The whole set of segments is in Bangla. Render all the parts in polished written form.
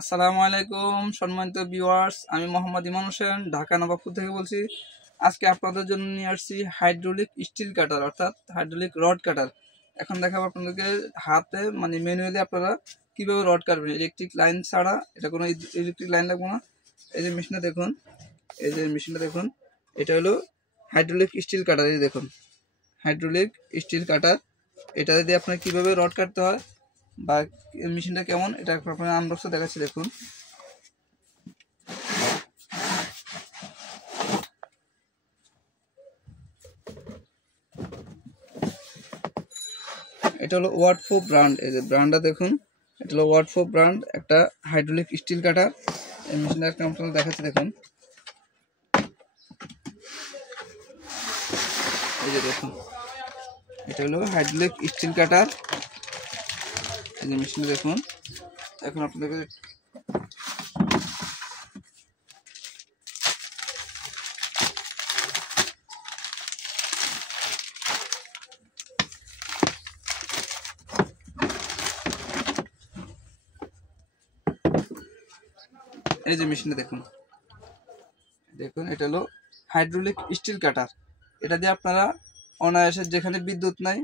আসসালামু আলাইকুম সম্মানিত ভিউয়ার্স, আমি মোহাম্মদ ইমান হোসেন ঢাকা নবাবপুর থেকে বলছি। আজকে আপনাদের জন্য নিয়ে আসছি হাইড্রোলিক স্টিল কাটার অর্থাৎ হাইড্রোলিক রড কাটার। এখন দেখাবো আপনাদেরকে হাতে ম্যানুয়ালি আপনারা কিভাবে রড কাটবেন, ইলেকট্রিক লাইন ছাড়া। এটা কোনো ইলেকট্রিক লাইন লাগবে না। এই যে মেশিনটা দেখুন, এটা হলো হাইড্রোলিক স্টিল কাটার। এই দেখুন হাইড্রোলিক স্টিল কাটার, এটা দিয়ে আপনার কিভাবে রড কাটতে হয় বা মেশিনটা কেমন এটা আপনার আনবক্সে দেখাচ্ছি। দেখুন এটা হলো ওয়ার্ডফো ব্র্যান্ড। এই যে ব্র্যান্ডটা দেখুন, এটা হলো ওয়ার্ডফো ব্র্যান্ড একটা হাইড্রোলিক স্টিল কাটার। এই মেশিনটা একটা আপনাদের দেখাচ্ছি। দেখুন এই যে দেখুন, এটা হলো হাইড্রোলিক স্টিল কাটার। এই যে মেশিনটা দেখুন। এখন আপনাদেরকে এই যে মেশিনটা দেখুন, এটা হলো হাইড্রোলিক স্টিল কাটার। এটা দিয়ে আপনারা অনায়াসে যেখানে বিদ্যুৎ নাই,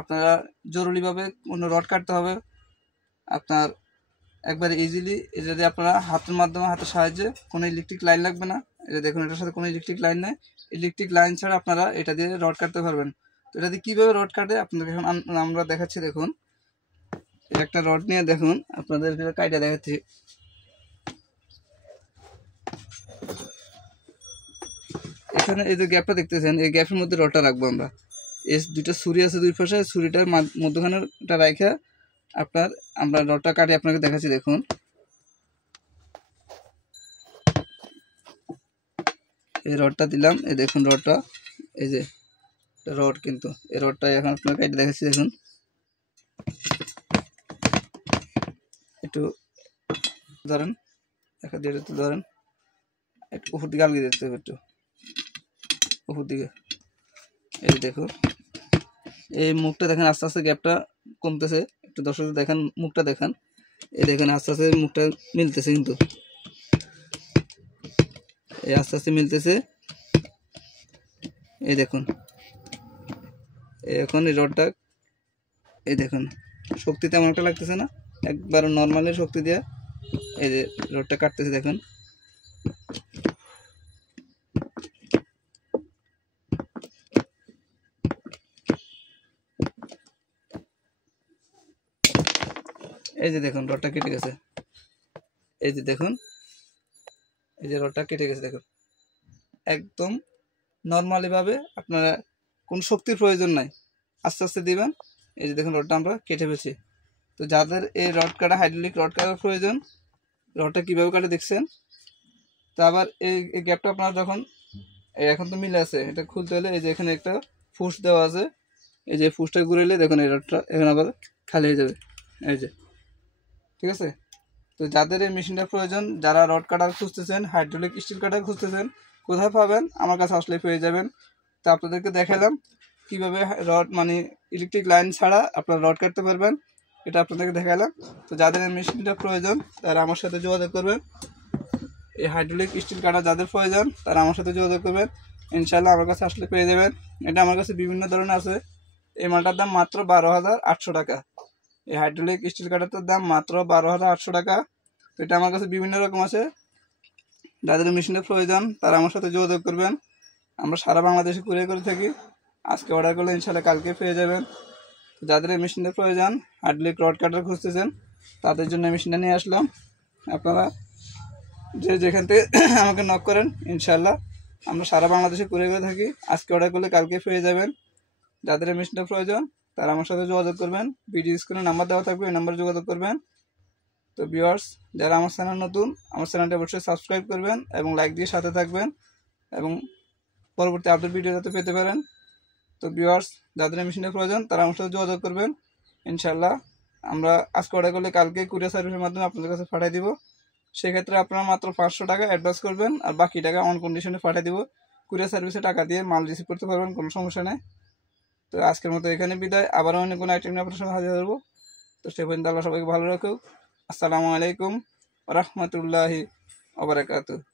আপনারা জরুরিভাবে কোনো রড কাটতে হবে আপনার একবারে ইজিলি। এটা দিয়ে আপনারা হাতের মাধ্যমে, হাতের সাহায্যে, কোনো ইলেকট্রিক লাইন লাগবে না। এটা দেখুন, এটার সাথে কোনো ইলেকট্রিক লাইন নেই। ইলেকট্রিক লাইন ছাড়া আপনারা এটা দিয়ে রড কাটতে পারবেন। তো এটা দিয়ে কীভাবে রড কাটে আপনাদের এখন আমরা দেখাচ্ছি। দেখুন একটা রড নিয়ে দেখুন, আপনাদের কাইটা দেখাচ্ছি। এখানে এই যে গ্যাপটা দেখতেছেন, এই গ্যাপের মধ্যে রডটা রাখবো আমরা। এই দুইটা ছুরি আছে দুই পাশে, ছুরিটার মধ্যখানেটা রাখা আমরা রডটা কাটে আপনাকে দেখাচ্ছি। দেখুন এই রডটা দিলাম, এই দেখুন রডটা, এই যে রড, কিন্তু এই রডটা এখন আপনাকে কেটে দেখাচ্ছি। দেখুন একটু ধরেন, একটু ধরেন, একটু উপর দিকে আলগিয়ে দিতে হবে, একটু উপর দিকে। এই দেখুন এই মুখটা দেখেন, আস্তে আস্তে গ্যাপটা কমতেছে। একটু দর্শকদের দেখেন, মুখটা দেখান। এই দেখেন আস্তে আস্তে মুখটা মিলতেছে, কিন্তু এই আস্তে আস্তে মিলতেছে। এই দেখুন এখন এই রডটা, এই দেখুন শক্তি তেমন একটা লাগতেছে না, একবার নর্মালি শক্তি দিয়ে এই যে রডটা কাটতেছে। দেখুন এই যে দেখুন রডটা কেটে গেছে। এই যে দেখুন, এই যে রডটা কেটে গেছে। দেখুন একদম নর্মালি ভাবে, আপনারা কোন শক্তির প্রয়োজন নাই, আস্তে আস্তে দিবেন। এই যে দেখুন রডটা আমরা কেটে ফেলছি। তো যাদের এই রড কাটা, হাইড্রোলিক রড কাটার প্রয়োজন, রডটা কীভাবে কাটে দেখছেন। তো আবার এই গ্যাপটা আপনারা যখন এখন তো মিলে আছে, এটা খুলতে হলে এই যে এখানে একটা ফুস দেওয়া আছে, এই যে ফুসটা ঘুরাইলে দেখুন এই রডটা এখন আবার খালি হয়ে যাবে। এই যে ঠিক আছে। তো যাদের এই মেশিনটা প্রয়োজন, যারা রড কাটার খুঁজতেছেন, হাইড্রোলিক স্টিল কাটার খুঁজতেছেন, কোথায় পাবেন? আমার কাছে আসলে পেয়ে যাবেন। তো আপনাদেরকে দেখালাম কীভাবে রড ইলেকট্রিক লাইন ছাড়া আপনারা রড কাটতে পারবেন, এটা আপনাদেরকে দেখালাম। তো যাদের এই মেশিনটা প্রয়োজন তারা আমার সাথে যোগাযোগ করবেন। এই হাইড্রোলিক স্টিল কাটার যাদের প্রয়োজন তারা আমার সাথে যোগাযোগ করবেন, ইনশাল্লাহ আমার কাছে আসলে পেয়ে যাবেন। এটা আমার কাছে বিভিন্ন ধরনের আছে। এই মালটার দাম মাত্র 12,800 টাকা। এই হাইড্রোলিক স্টিল কাটারটার দাম মাত্র 12,800 টাকা। তো এটা আমার কাছে বিভিন্ন রকম আছে। যাদের মেশিনের প্রয়োজন তারা আমার সাথে যোগাযোগ করবেন। আমরা সারা বাংলাদেশে কুরিয়ার করে থাকি। আজকে অর্ডার করলে ইনশাল্লাহ কালকে পেয়ে যাবেন। যাদের এই মেশিনের প্রয়োজন, হাইড্রোলিক রড কাটার খুঁজতেছেন, তাদের জন্য মেশিনটা নিয়ে আসলাম। আপনারা যেখান থেকে আমাকে নক করেন, ইনশাল্লাহ আমরা সারা বাংলাদেশে কুরিয়ার করে থাকি। আজকে অর্ডার করলে কালকে পেয়ে যাবেন। যাদের এই মেশিনটা প্রয়োজন তারা আমার সাথে যোগাযোগ করবেন। ভিডিও স্ক্রিনে নাম্বার দেওয়া থাকবে, এই নাম্বারে যোগাযোগ করবেন। তো ভিউয়ার্স, যারা আমার চ্যানেল নতুন, আমার চ্যানেলটা অবশ্যই সাবস্ক্রাইব করবেন এবং লাইক দিয়ে সাথে থাকবেন এবং পরবর্তী আপডেট ভিডিও যাতে পেতে পারেন। তো ভিউয়ার্স, যাদের মেশিনের প্রয়োজন তারা আমার সাথে যোগাযোগ করবেন। ইনশাল্লাহ আমরা আজকে অর্ডার করলে কালকে কুরিয়ার সার্ভিসের মাধ্যমে আপনাদের কাছে পাঠিয়ে দিব। সেক্ষেত্রে আপনারা মাত্র 500 টাকা অ্যাডভান্স করবেন, আর বাকি টাকা অন কন্ডিশনে পাঠিয়ে দিব। কুরিয়ার সার্ভিসে টাকা দিয়ে মাল রিসিভ করতে পারবেন, কোনো সমস্যা নেই। তো আজকের মতো এখানে বিদায়, আবারও অন্য কোনো আইটেম নিয়ে আপনার সাথে হাজির হবো। তো সে পর্যন্ত আল্লাহ সবাইকে ভালো রাখুক। আসসালামু আলাইকুম। ওয়া রাহমাতুল্লাহি ওয়া বারাকাতুহু।